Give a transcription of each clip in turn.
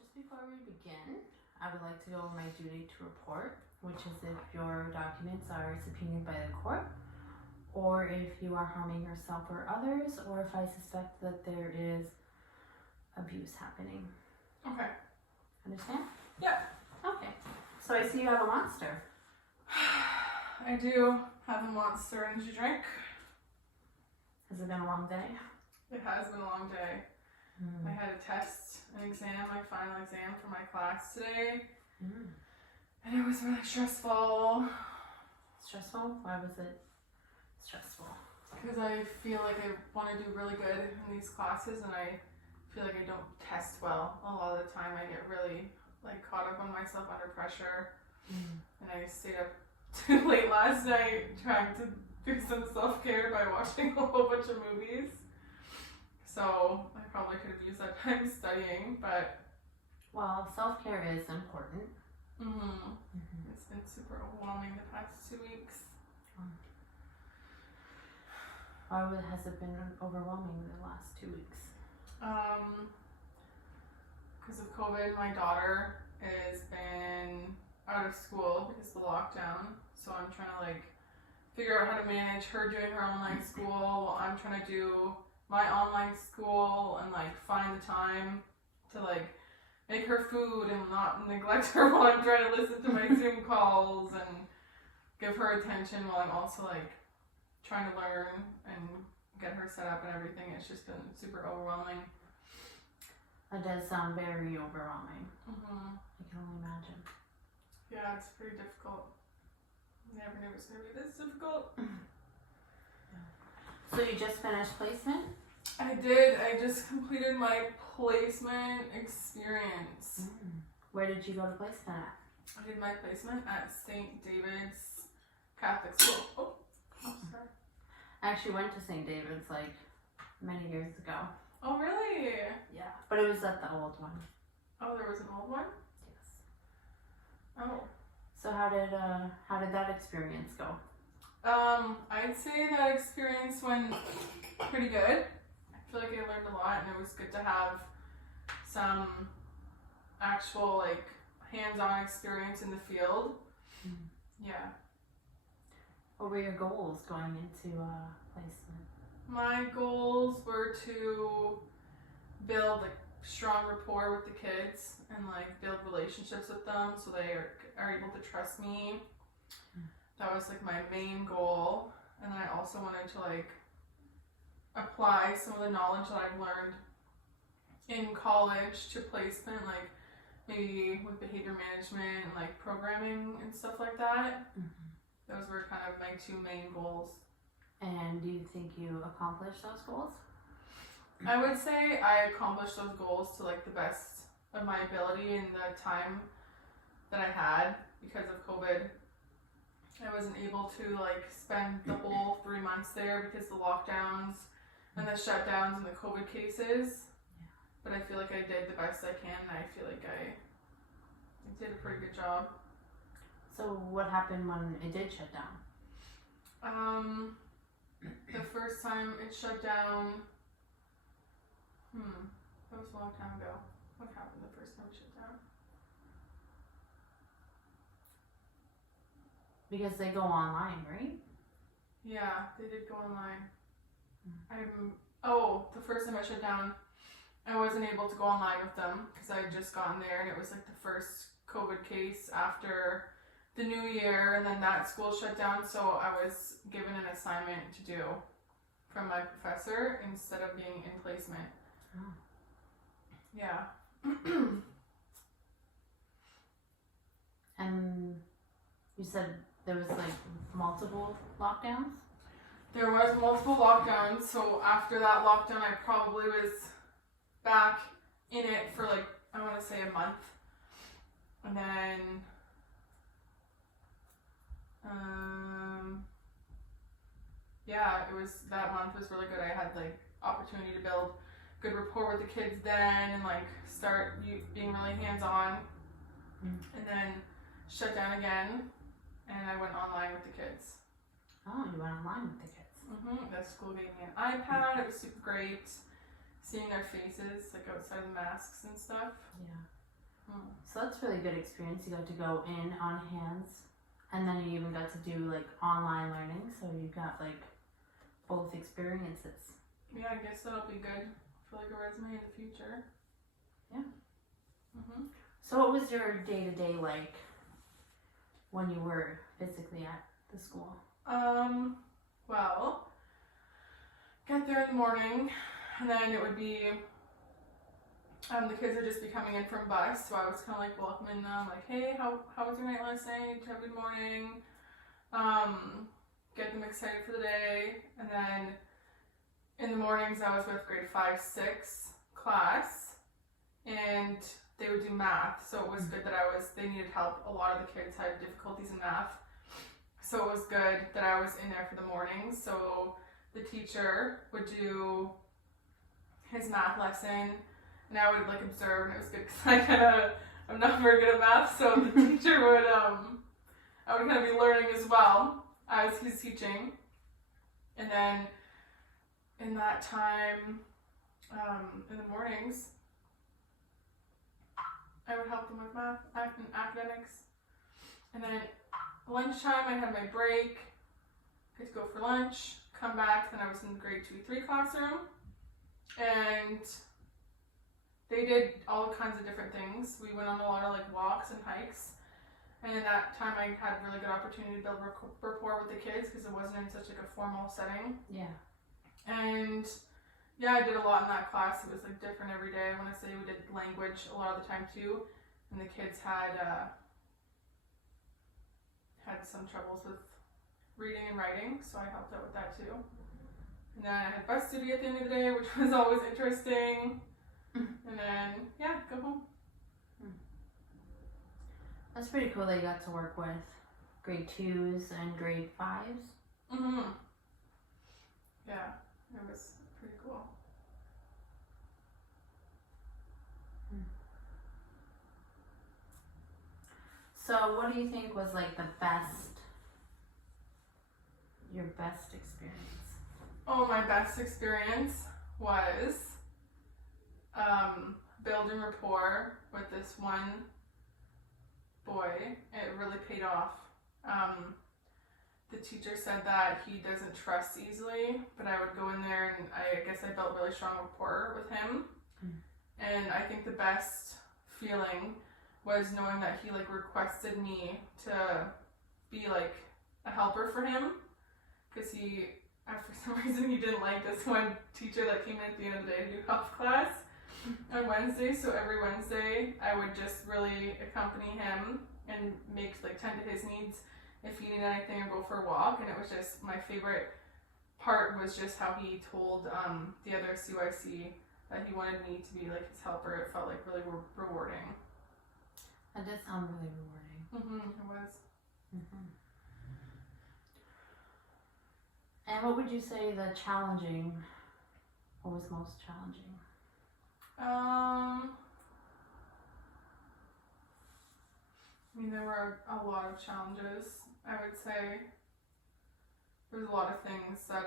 just before we begin, I would like to go over my duty to report, which is if your documents are subpoenaed by the court, or if you are harming yourself or others, or if I suspect that there is abuse happening. Okay. Understand? Yeah. Okay. So I see you have a monster. I do have a Monster energy drink. Has it been a long day? It has been a long day. I had a test, an exam, my final exam for my class today. And it was really stressful. Stressful? Why was it stressful? Because I feel like I want to do really good in these classes and I feel like I don't test well. A lot of the time I get really caught up on myself under pressure. And I stayed up too late last night trying to do some self-care by watching a whole bunch of movies. So I probably could have used that time studying, but... Well, self-care is important. It's been super overwhelming the past 2 weeks. Why has it been overwhelming the last 2 weeks? Because of COVID, my daughter has been out of school because of the lockdown. So I'm trying to figure out how to manage her doing her online school while I'm trying to do my online school and find the time to make her food and not neglect her while I'm trying to listen to my Zoom calls and give her attention while I'm also trying to learn and get her set up and everything. It's just been super overwhelming. It does sound very overwhelming. I can only imagine. Yeah, it's pretty difficult. Never knew it was going to be this difficult. So you just finished placement? I did. I just completed my placement experience. Where did you go to placement at? I did my placement at St. David's Catholic School. Oh, sorry. I actually went to St. David's many years ago. Oh, really? Yeah. But it was at the old one. Oh, there was an old one? Yes. Oh. So how did that experience go? I'd say that experience went pretty good. I feel like I learned a lot and it was good to have some actual hands-on experience in the field. Yeah. What were your goals going into placement? My goals were to build strong rapport with the kids and build relationships with them so they are able to trust me. That was my main goal. And then I also wanted to apply some of the knowledge that I've learned in college to placement, maybe with behavior management and programming and stuff like that. Those were kind of my two main goals. And do you think you accomplished those goals? I would say I accomplished those goals to the best of my ability in the time that I had because of COVID. I wasn't able to spend the whole 3 months there because of the lockdowns and the shutdowns and the COVID cases. But I feel like I did the best I can and I feel like I did a pretty good job. So what happened when it did shut down? The first time it shut down, that was a long time ago. What happened the first time it shut down? Because they go online, right? Yeah, they did go online. The first time it shut down, I wasn't able to go online with them because I had just gotten there and it was the first COVID case after the new year, and then that school shut down, so I was given an assignment to do from my professor instead of being in placement. Oh. Yeah. And you said there was multiple lockdowns? There was multiple lockdowns, so after that lockdown I probably was back in it for I want to say a month. And then it was, that month was really good. I had opportunity to build good rapport with the kids then and start being really hands-on. And then shut down again and I went online with the kids. Oh, you went online with the kids. The school gave me an iPad. It was super great seeing their faces outside the masks and stuff. Yeah. So that's really good experience. You got to go in on hands, and then you even got to do like online learning. So you got like both experiences. Yeah, I guess that'll be good for like a resume in the future. Yeah. Mhm. So what was your day-to-day like when you were physically at the school? Well, get there in the morning, and then it would be, the kids would just be coming in from bus, so I was kind of like welcoming them, like, hey, how was your night last night? Have a good morning. Get them excited for the day, and then in the mornings I was with grade 5-6 class, and they would do math, so it was good that they needed help. A lot of the kids had difficulties in math, so it was good that I was in there for the mornings. So the teacher would do his math lesson, and I would like observe, and it was good because I'm not very good at math, so the teacher would, I would kind of be learning as well as he's teaching. And then in that time, in the mornings, I would help them with math and academics. And then lunchtime, I had my break, get to go for lunch, come back, then I was in the grade 2-3 classroom, and they did all kinds of different things. We went on a lot of like walks and hikes, and in that time I had a really good opportunity to build rapport with the kids because it wasn't in such like a formal setting. Yeah. And yeah, I did a lot in that class. It was like different every day. I want to say we did language a lot of the time too, and the kids had some troubles with reading and writing, so I helped out with that too. And then I had bus duty at the end of the day, which was always interesting. And then yeah, go home. That's pretty cool that you got to work with grade 2s and grade 5s. Yeah, it was pretty cool. So what do you think was like your best experience? Oh, my best experience was building rapport with this one boy. It really paid off. The teacher said that he doesn't trust easily, but I would go in there and I guess I built really strong rapport with him. And I think the best feeling was knowing that he like requested me to be like a helper for him, because for some reason he didn't like this one teacher that came in at the end of the day to do health class on Wednesday. So every Wednesday I would just really accompany him and tend to his needs if he needed anything, or go for a walk. And it was just, my favorite part was just how he told the other CYC that he wanted me to be like his helper. It felt like really rewarding. That does sound really rewarding. It was. And what would you say what was most challenging? I mean, there were a lot of challenges. I would say there's a lot of things that,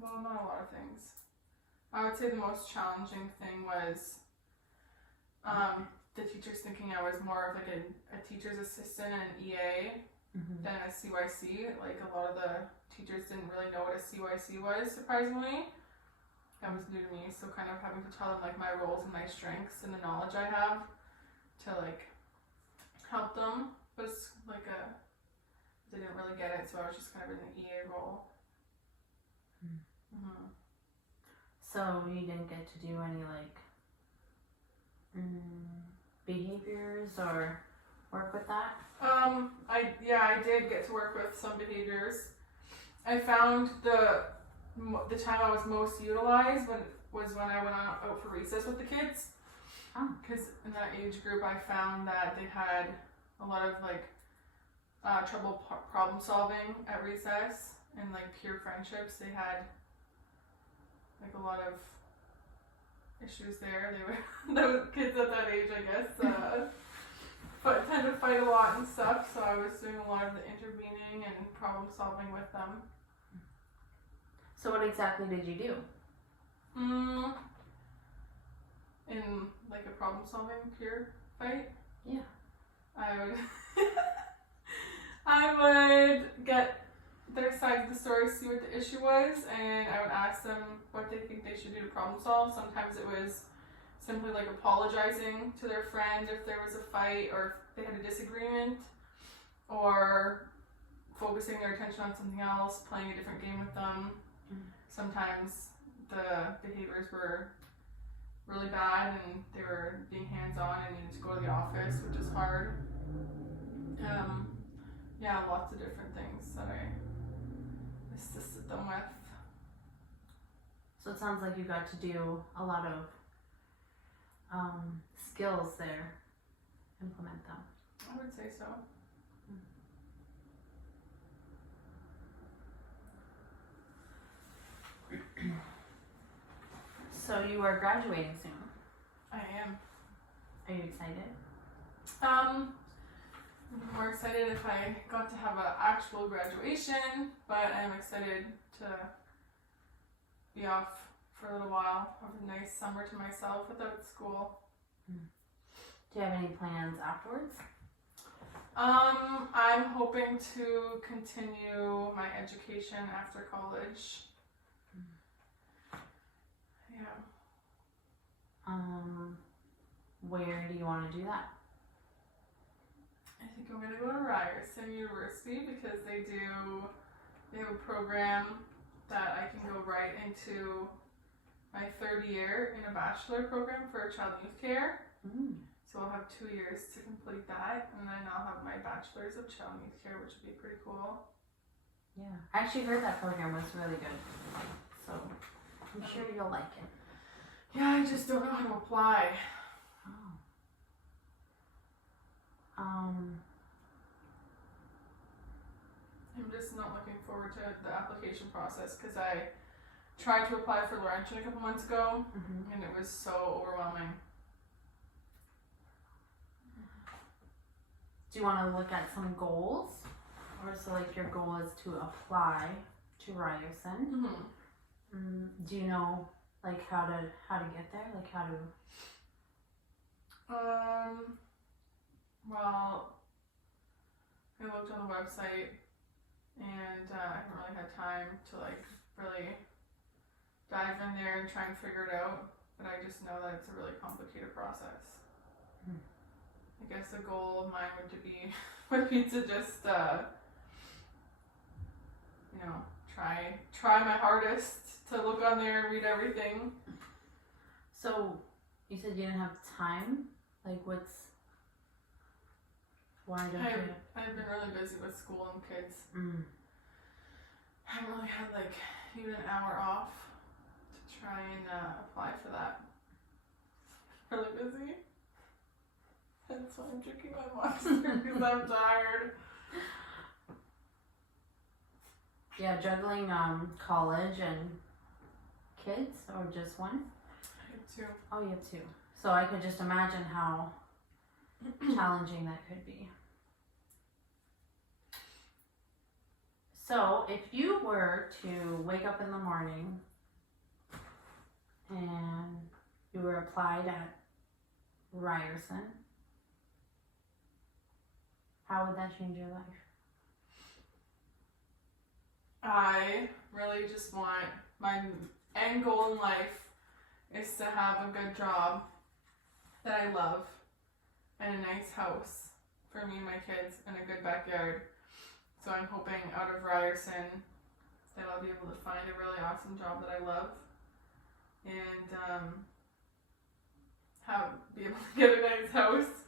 well, not a lot of things. I would say the most challenging thing was the teachers thinking I was more of like a teacher's assistant and an EA than a CYC. Like, a lot of the teachers didn't really know what a CYC was, surprisingly. That was new to me, so kind of having to tell them like my roles and my strengths and the knowledge I have to like help them was like they didn't really get it, so I was just kind of in the EA role. So you didn't get to do any like behaviors or work with that? I did get to work with some behaviors. I found the time I was most utilized was when I went out for recess with the kids. Because in that age group I found that they had a lot of like trouble problem solving at recess, and like peer friendships. They had like a lot of issues there. They were those kids at that age, I guess, tend to fight a lot and stuff, so I was doing a lot of the intervening and problem solving with them. So what exactly did you do? in like a problem solving peer fight. Yeah. I would I would get their side of the story, see what the issue was, and I would ask them what they think they should do to problem solve. Sometimes it was simply like apologizing to their friend if there was a fight or if they had a disagreement, or focusing their attention on something else, playing a different game with them. Sometimes the behaviors were really bad and they were being hands-on and needed to go to the office, which is hard. Yeah, lots of different things that I assisted them with. So it sounds like you got to do a lot of skills there, implement them. I would say so. So you are graduating soon. I am. Are you excited? I'd be more excited if I got to have an actual graduation, but I'm excited to be off for a little while, have a nice summer to myself without school. Do you have any plans afterwards? I'm hoping to continue my education after college. Yeah. Where do you want to do that? I think I'm gonna go to Ryerson University because they have a program that I can go right into my third year in a bachelor program for child and youth care. So I'll have 2 years to complete that, and then I'll have my bachelor's of child and youth care, which would be pretty cool. Yeah, I actually heard that program was really good, so I'm sure you'll like it. Yeah, I just don't know how to apply. I'm just not looking forward to the application process because I tried to apply for Laurentian a couple months ago, and it was so overwhelming. Do you want to look at some goals? Or so like your goal is to apply to Ryerson. Do you know like how to get there? Like how to well, I looked on the website and I haven't really had time to like really dive in there and try and figure it out, but I just know that it's a really complicated process. I guess a goal of mine would be to just try my hardest to look on there and read everything. So you said you didn't have time? Like why don't you? I've been really busy with school and kids. I haven't really had like even an hour off to try and apply for that. Really busy. That's why I'm drinking my monster because I'm tired. Yeah, juggling college and kids, or just one? I have 2. Oh, you have 2. So I could just imagine how challenging that could be. So if you were to wake up in the morning and you were applied at Ryerson, how would that change your life? I really just want, my end goal in life is to have a good job that I love and a nice house for me and my kids and a good backyard. So I'm hoping out of Ryerson that I'll be able to find a really awesome job that I love and be able to get a nice house.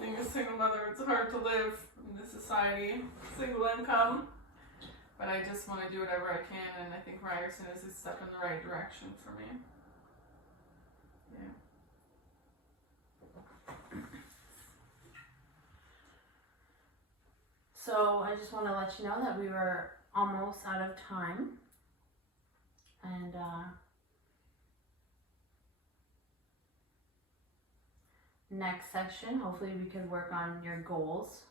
Being a single mother, it's hard to live in this society, single income. But I just want to do whatever I can, and I think Ryerson is a step in the right direction for me. Yeah. So I just want to let you know that we were almost out of time. And next section, hopefully we could work on your goals,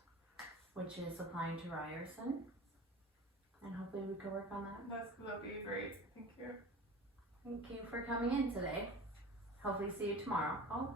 which is applying to Ryerson. And hopefully we could work on that. That'd be great. Thank you. Thank you for coming in today. hopefully see you tomorrow. Oh,